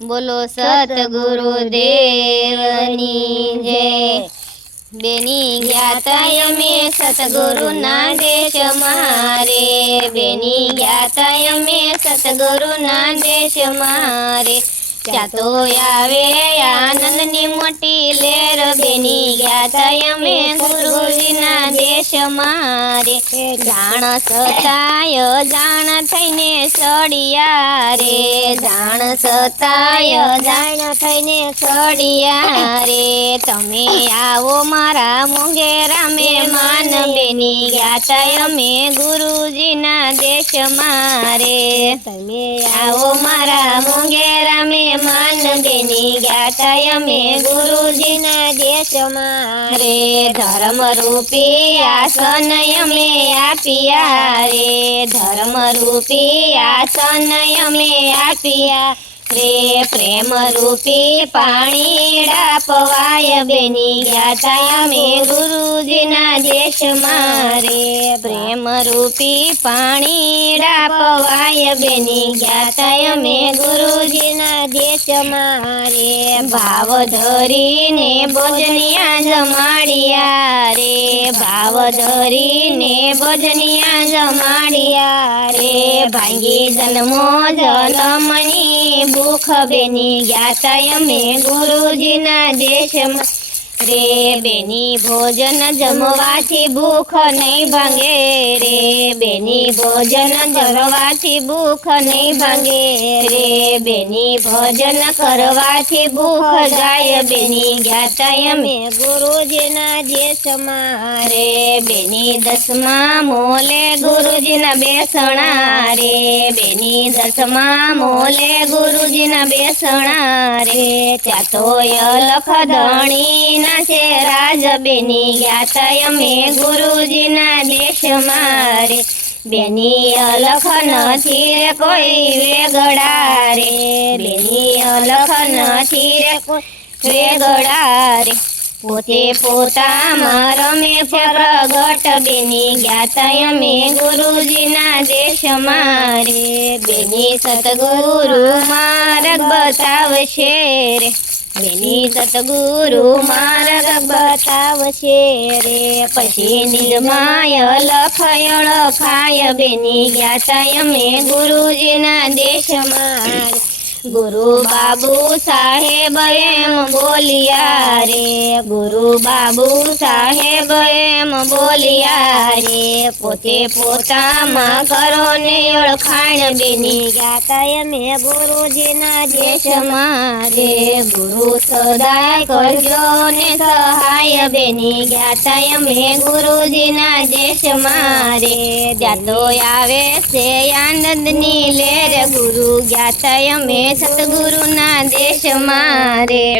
बोलो सतगुरु देवनी जय। बेनी ज्ञाता यमे सतगुरु ना देश मारे, बेनी ज्ञाता यमे सतगुरु ना देश मारे। क्या तो आवे आनंदनी मोटी लेर, बेनी ज्ञाता यमे गुरुजी ना देश मारे। जाण सताय जाण थईने सड़िया रे, जाण सताय जाण थईने सड़िया रे। तमे आवो मारा मोंघेरा मेहमान, बेनी ज्ञाता यमे गुरुजी ना देश मारे। तमे आवो मारा मोंघेरा मेहमान, बेनी ज्ञाता यमे गुरुजी ना देश मारे। धर्म रूपी आसन यमे आपिया रे, धर्म रूपी आसन यमे आपिया रे। प्रेम रूपी पाणीड़ा पवाय, बेनी ज्ञाता यमे गुरुजी ना देश मारे। प्रेम रूपी पाणीड़ा पवाय, बेनी ज्ञाता यमे गुरुजी ना देश मारे। भाव धरीने भोजनिया जमाड़िया रे, भाव धरीने भोजनिया जमाड़िया रे। भांगी जन्मो जनमनी भूख, बेनी ज्ञाता यमे गुरुजी ना देश रे। बेनी भोजन जमवाथी भूख नहीं भांगे रे, बेनी भोजन जमवाथी भूख नहीं भांगे रे। बेनी भोजन करवाथी भूख जाय, बेनी ज्ञाता यमे गुरुजी ना देश मारे। बेनी दसमा मोले गुरुजी ना बेसणा रे, बेनी दसमा मोले गुरुजी ना बेसणा रे। त्या तो अलख धणी ना छे राज, बेनी ज्ञाता यमे गुरुजी ना देश मारे। बेनी अलख नथी रे कोई वेगड़ा रे, बेनी अलख नथी रे कोई वेगड़ा रे। पोते पोतामां रमे छे प्रगट, बेनी ज्ञाता यमे गुरुजी ना देश मारे। बेनी सतगुरु मार्ग बतावशे रे, बेनी सतगुरु मार्ग बतावशे रे। पछी निजमाय लखयण खाय, बेनी ज्ञाता यमे गुरुजी ना देश मारे। गुरु बाबू साहेब एम बोलिया रे, गुरु बाबू साहेब एम बोलिया रे। पोते पोतामां करो ने ओळखाण, बेनी ज्ञाता यमे गुरुजी ना देश मारे। गुरु सदाय करजो ने सहाय, बेनी ज्ञाता यमे गुरुजी ना देश मारे। जातो आवे से आनंदनी लेर, गुरु ज्ञाता यमे सतगुरु ना देश मारे।